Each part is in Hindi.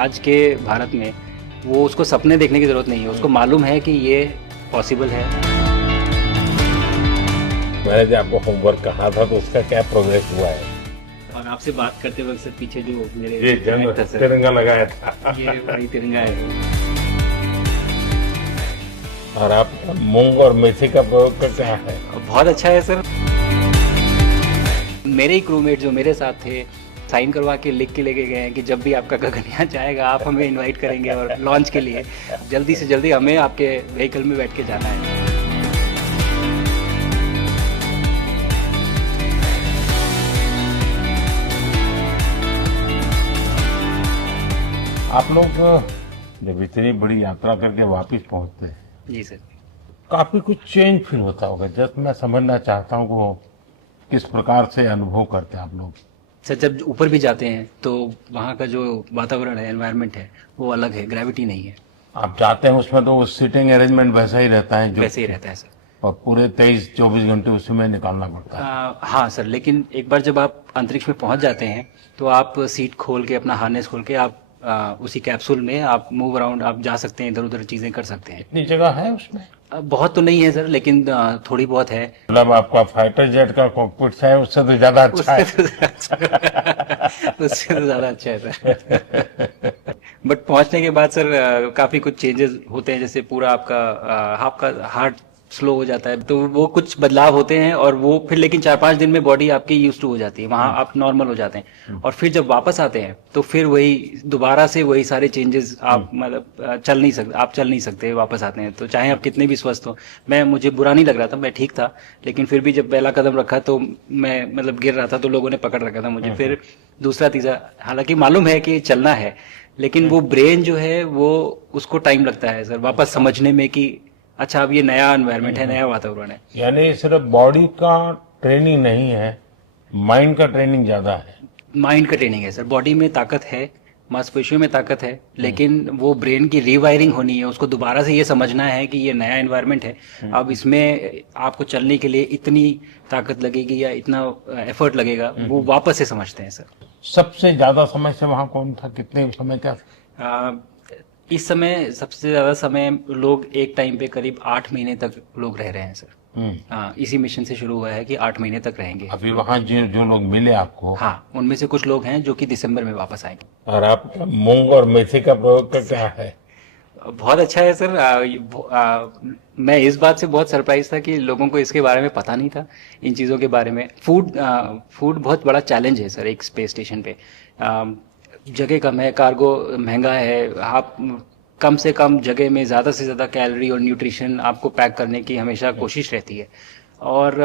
आज के भारत में वो उसको सपने देखने की ज़रूरत नहीं है, उसको मालूम है कि ये पॉसिबल है। मैंने जो आपको होमवर्क कहा था तो उसका क्या प्रोग्रेस हुआ है? और आपसे बात करते वक्त सर पीछे जो मेरे ये जंग था सर, तिरंगा लगाया था ये वही तिरंगा है। और आप मूंग और मेथी का प्रयोग का क्या है? बहुत अच्छा है सर। मेरे ही क्रूमेट जो मेरे साथ थे साइन करवा के लिख के लेके गए हैं कि जब भी आपका गगनयान जाएगा आप हमें इनवाइट करेंगे और लॉन्च के लिए जल्दी से जल्दी हमें आपके व्हीकल में बैठ के जाना है। आप लोग जब इतनी बड़ी यात्रा करके वापस पहुंचते हैं जी सर। काफी कुछ चेंज फील होता होगा। जस्ट मैं समझना चाहता हूँ वो किस प्रकार से अनुभव करते हैं आप लोग? सर जब ऊपर भी जाते हैं तो वहाँ का जो वातावरण है, एनवायरनमेंट है, वो अलग है, ग्रेविटी नहीं है। आप जाते हैं उसमें तो वो सीटिंग अरेंजमेंट वैसा ही रहता है जो वैसे ही रहता है सर। और पूरे 23-24 घंटे उसमें निकालना पड़ता है। हाँ सर, लेकिन एक बार जब आप अंतरिक्ष में पहुंच जाते हैं तो आप सीट खोल के अपना हार्नेस खोल के आप उसी कैप्सूल में आप मूव अराउंड आप जा सकते हैं, इधर उधर चीजें कर सकते हैं। इतनी जगह है उसमें? बहुत तो नहीं है सर, लेकिन थोड़ी बहुत है। मतलब आपका फाइटर जेट का कॉकपिट है उससे तो ज्यादा अच्छा है। उससे तो ज्यादा अच्छा है सर। बट पहुंचने के बाद सर काफी कुछ चेंजेस होते हैं, जैसे पूरा आपका हार्ट स्लो हो जाता है, तो वो कुछ बदलाव होते हैं और वो फिर लेकिन 4-5 दिन में बॉडी आपकी यूज टू हो जाती है, वहाँ आप नॉर्मल हो जाते हैं। और फिर जब वापस आते हैं तो फिर वही दोबारा से वही सारे चेंजेस आप मतलब चल नहीं सकते वापस आते हैं तो चाहे आप कितने भी स्वस्थ हो। मुझे बुरा नहीं लग रहा था, मैं ठीक था, लेकिन फिर भी जब पहला कदम रखा तो मैं मतलब गिर रहा था तो लोगों ने पकड़ रखा था मुझे। फिर दूसरा तीसरा, हालांकि मालूम है कि चलना है, लेकिन वो ब्रेन जो है वो उसको टाइम लगता है सर वापस समझने में कि अच्छा अब ये नया एनवायरनमेंट है, नया वातावरण है। यानी सिर्फ बॉडी का ट्रेनिंग नहीं है, माइंड का ट्रेनिंग ज्यादा है। माइंड का ट्रेनिंग है सर। बॉडी में ताकत है, मांसपेशियों में ताकत है, लेकिन वो ब्रेन की रीवायरिंग होनी है, उसको दोबारा से ये समझना है कि ये नया एनवायरनमेंट है। अब इसमें आपको चलने के लिए इतनी ताकत लगेगी या इतना एफर्ट लगेगा, वो वापस से समझते हैं सर। सबसे ज्यादा समय से वहां कौन था? कितने समय का? इस समय सबसे ज्यादा समय लोग एक टाइम पे करीब 8 महीने तक लोग रह रहे हैं सर। हाँ, इसी मिशन से शुरू हुआ है कि 8 महीने तक रहेंगे। अभी वहां जो लोग मिले आपको? हाँ, उनमें से कुछ लोग हैं जो कि दिसंबर में वापस आएंगे। और आप मूंग और मेथी का प्रयोग का क्या है? बहुत अच्छा है सर। मैं इस बात से बहुत सरप्राइज था कि लोगों को इसके बारे में पता नहीं था, इन चीज़ों के बारे में। फूड बहुत बड़ा चैलेंज है सर एक स्पेस स्टेशन पे। जगह कम है, कार्गो महंगा है, आप कम से कम जगह में ज़्यादा से ज़्यादा कैलोरी और न्यूट्रिशन आपको पैक करने की हमेशा कोशिश रहती है। और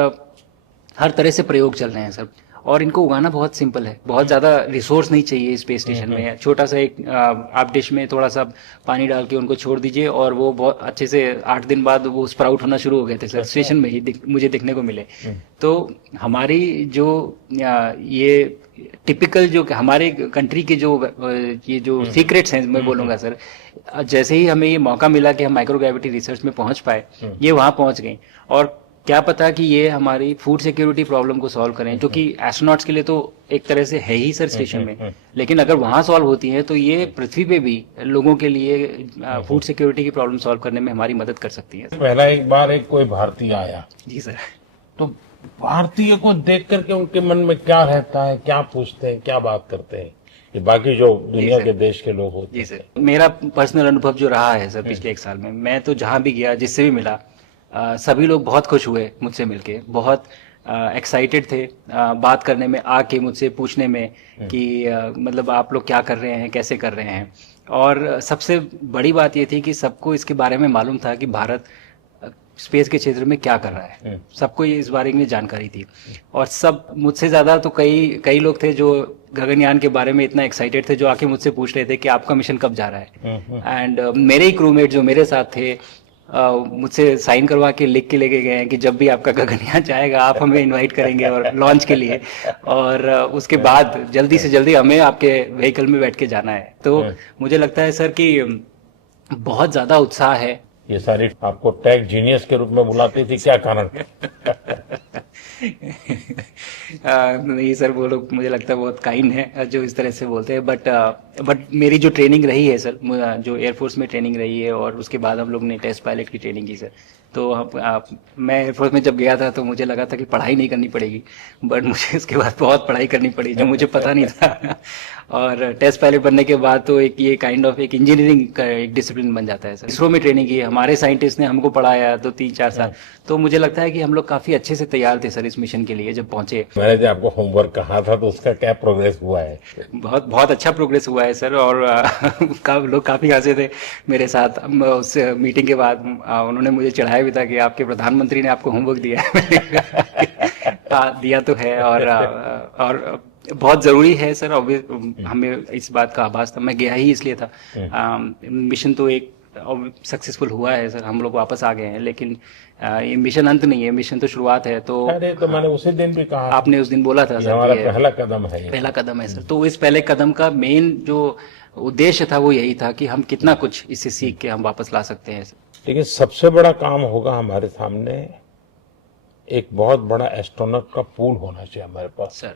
हर तरह से प्रयोग चल रहे हैं सर। और इनको उगाना बहुत सिंपल है, बहुत ज़्यादा रिसोर्स नहीं चाहिए स्पेस स्टेशन में। छोटा सा एक आप डिश में थोड़ा सा पानी डाल के उनको छोड़ दीजिए और वो बहुत अच्छे से 8 दिन बाद वो स्प्राउट होना शुरू हो गए थे सर, स्टेशन में ही मुझे देखने को मिले। तो हमारी जो ये टिपिकल जो हमारे कंट्री के जो ये जो सीक्रेट्स हैं मैं बोलूँगा सर, जैसे ही हमें ये मौका मिला कि हम माइक्रोग्रेविटी रिसर्च में पहुंच पाए, ये वहाँ पहुंच गए। और क्या पता कि ये हमारी फूड सिक्योरिटी प्रॉब्लम को सॉल्व करें, जो कि एस्ट्रोनॉट्स के लिए तो एक तरह से है ही सर स्टेशन में, लेकिन अगर वहाँ सॉल्व होती है तो ये पृथ्वी पे भी लोगों के लिए फूड सिक्योरिटी की प्रॉब्लम सॉल्व करने में हमारी मदद कर सकती है। पहला एक बार एक कोई भारतीय आया जी सर। तो भारतीय को देख करके उनके मन में क्या रहता है, क्या पूछते हैं, क्या बात करते हैं, ये बाकी जो दुनिया के देश के लोग होते हैं? जी सर, मेरा पर्सनल अनुभव जो रहा है सर पिछले 1 साल में, मैं तो जहाँ भी गया, जिससे भी मिला, सभी लोग बहुत खुश हुए मुझसे मिलके, बहुत एक्साइटेड थे बात करने में, आके मुझसे पूछने में कि मतलब आप लोग क्या कर रहे हैं, कैसे कर रहे हैं। और सबसे बड़ी बात ये थी कि सबको इसके बारे में मालूम था कि भारत स्पेस के क्षेत्र में क्या कर रहा है, सबको ये इस बारे में जानकारी थी। और सब मुझसे ज़्यादा तो कई लोग थे जो गगनयान के बारे में इतना एक्साइटेड थे, जो आके मुझसे पूछ रहे थे कि आपका मिशन कब जा रहा है। एंड मेरे ही क्रूमेट जो मेरे साथ थे मुझसे साइन करवा के लिख के लेके गए हैं कि जब भी आपका गगनयान जाएगा आप हमें इनवाइट करेंगे और लॉन्च के लिए, और उसके बाद जल्दी से जल्दी हमें आपके व्हीकल में बैठ के जाना है। तो मुझे लगता है सर कि बहुत ज़्यादा उत्साह है। ये सारी आपको टेक जीनियस के रूप में बुलाती थी, क्या कारण? नहीं सर, वो लोग मुझे लगता है बहुत काइंड है जो इस तरह से बोलते हैं, बट मेरी जो ट्रेनिंग रही है सर, जो एयरफोर्स में ट्रेनिंग रही है और उसके बाद हम लोग ने टेस्ट पायलट की ट्रेनिंग की सर। तो मैं एयरफोर्स में जब गया था तो मुझे लगा था कि पढ़ाई नहीं करनी पड़ेगी, बट मुझे इसके बाद बहुत पढ़ाई करनी पड़ी जो मुझे पता नहीं था। और टेस्ट पायलट बनने के बाद तो एक ये काइंड ऑफ एक इंजीनियरिंग का एक डिसिप्लिन बन जाता है सर। इसरो में ट्रेनिंग की, हमारे साइंटिस्ट ने हमको पढ़ाया 2-3-4 साल, तो मुझे लगता है कि हम लोग काफी अच्छे से तैयार थे सर इस मिशन के लिए जब पहुंचे। मैंने जो आपको होमवर्क कहा था तो उसका क्या प्रोग्रेस हुआ है? बहुत बहुत अच्छा प्रोग्रेस हुआ है सर, और लोग काफी हंसे थे मेरे साथ। उस मीटिंग के बाद उन्होंने मुझे चढ़ाया भी था कि आपके प्रधानमंत्री ने आपको होमवर्क दिया है। मैंने कहा, दिया तो है, और बहुत जरूरी है सर। हमें इस बात का आभास था, मैं गया ही इसलिए था। मिशन तो एक सक्सेसफुल हुआ है सर, हम लोग वापस आ गए हैं, लेकिन ये मिशन अंत नहीं है, मिशन तो शुरुआत है। तो अरे तो मैंने उसी दिन भी कहा, आपने उस दिन बोला था ये सर, हमारा कि पहला कदम है, पहला कदम है सर। तो इस पहले कदम का मेन जो उद्देश्य था वो यही था कि हम कितना कुछ इससे सीख के हम वापस ला सकते हैं सर। लेकिन सबसे बड़ा काम होगा हमारे सामने, एक बहुत बड़ा एस्ट्रोनॉट का पूल होना चाहिए हमारे पास सर।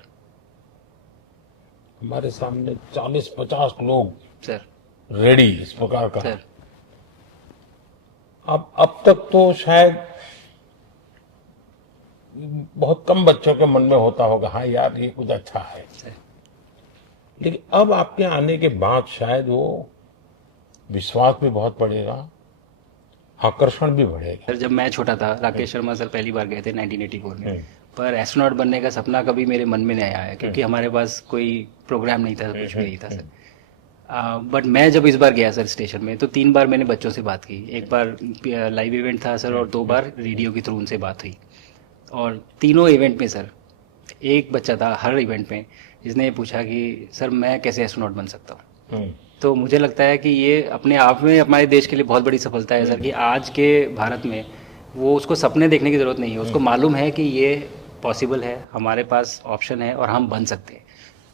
हमारे सामने 40-50 लोग सर। रेडी इस प्रकार का। सर। अब तक तो शायद बहुत कम बच्चों के मन में होता होगा, हाँ यार ये कुछ अच्छा है, सर। लेकिन अब आपके आने के बाद शायद वो विश्वास भी बहुत बढ़ेगा, आकर्षण भी बढ़ेगा। सर जब मैं छोटा था, राकेश शर्मा सर पहली बार गए थे 1984 में, पर एस्ट्रोनॉट बनने का सपना कभी मेरे मन में नहीं आया, क्योंकि हमारे पास कोई प्रोग्राम नहीं था, कुछ भी नहीं था सर। बट मैं जब इस बार गया सर स्टेशन में, तो 3 बार मैंने बच्चों से बात की। एक बार लाइव इवेंट था सर, और 2 बार रेडियो के थ्रू उनसे बात हुई। और तीनों इवेंट में सर एक बच्चा था हर इवेंट में जिसने ये पूछा कि सर मैं कैसे एस्ट्रोनॉट बन सकता हूँ। तो मुझे लगता है कि ये अपने आप में हमारे देश के लिए बहुत बड़ी सफलता है सर, कि आज के भारत में वो उसको सपने देखने की ज़रूरत नहीं है, उसको मालूम है कि ये पॉसिबल है, हमारे पास ऑप्शन है और हम बन सकते हैं।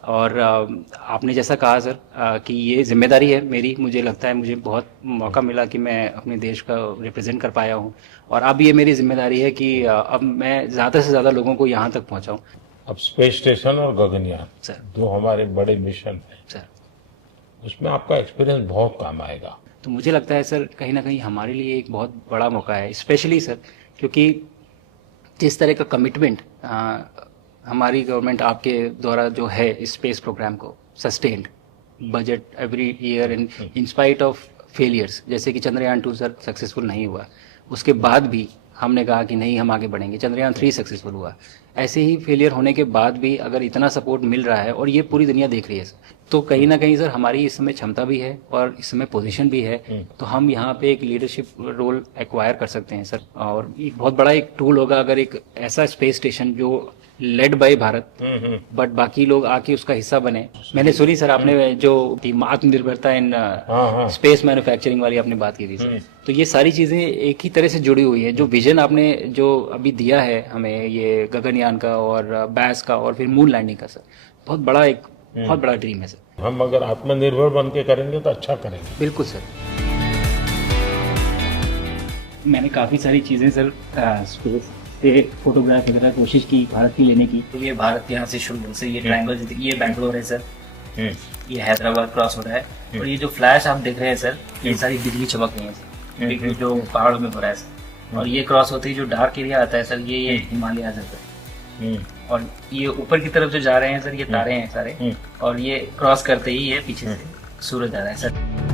और आपने जैसा कहा सर कि ये जिम्मेदारी है मेरी, मुझे लगता है मुझे बहुत मौका मिला कि मैं अपने देश का रिप्रेजेंट कर पाया हूँ, और अब ये मेरी जिम्मेदारी है कि अब मैं ज़्यादा से ज़्यादा लोगों को यहाँ तक पहुँचाऊँ। अब स्पेस स्टेशन और गगनयान सर, जो हमारे बड़े मिशन हैं सर, उसमें आपका एक्सपीरियंस बहुत काम आएगा। तो मुझे लगता है सर कहीं ना कहीं हमारे लिए एक बहुत बड़ा मौका है, स्पेशली सर क्योंकि जिस तरह का कमिटमेंट हमारी गवर्नमेंट आपके द्वारा जो है इस स्पेस प्रोग्राम को, sustained budget every year in spite of failures, जैसे कि चंद्रयान 2 सर सक्सेसफुल नहीं हुआ, उसके बाद भी हमने कहा कि नहीं हम आगे बढ़ेंगे, चंद्रयान 3 सक्सेसफुल हुआ। ऐसे ही फेलियर होने के बाद भी अगर इतना सपोर्ट मिल रहा है और ये पूरी दुनिया देख रही है सर, तो कहीं ना कहीं सर हमारी इस समय क्षमता भी है और इस समय पोजीशन भी है, तो हम यहाँ पे एक लीडरशिप रोल एक्वायर कर सकते हैं सर। और एक बहुत बड़ा एक टूल होगा अगर एक ऐसा स्पेस स्टेशन जो लेड बाय भारत बट बाकी लोग आके उसका हिस्सा बने। मैंने सुनी सर आपने जो टीम आत्मनिर्भरता इन स्पेस मैन्युफैक्चरिंग वाली आपने बात की थी सर, तो ये सारी चीजें एक ही तरह से जुड़ी हुई है। जो विजन आपने जो अभी दिया है हमें, ये गगनयान का और बैस का और फिर मून लैंडिंग का सर, बहुत बड़ा ड्रीम है सर। हम अगर आत्मनिर्भर बन के करेंगे तो अच्छा करेंगे। बिल्कुल सर। मैंने काफ़ी सारी चीज़ें सर स्पेस से फोटोग्राफ वगैरह कोशिश की भारत की लेने की। तो ये भारत यहाँ से शुरू से ये ट्रायंगल, ये बैंगलोर है सर, ये हैदराबाद क्रॉस हो रहा है, और ये जो फ्लैश आप देख रहे हैं सर, ये सारी बिजली चमक रही है सर, बिजली जो पहाड़ों में हो रहा है सर। और ये क्रॉस होते ही जो डार्क एरिया आता है सर, ये हिमालय आ जाता है, और ये ऊपर की तरफ जो जा रहे हैं सर, ये तारे हैं सारे, और ये क्रॉस करते ही ये पीछे से सूरज आ रहा है सर।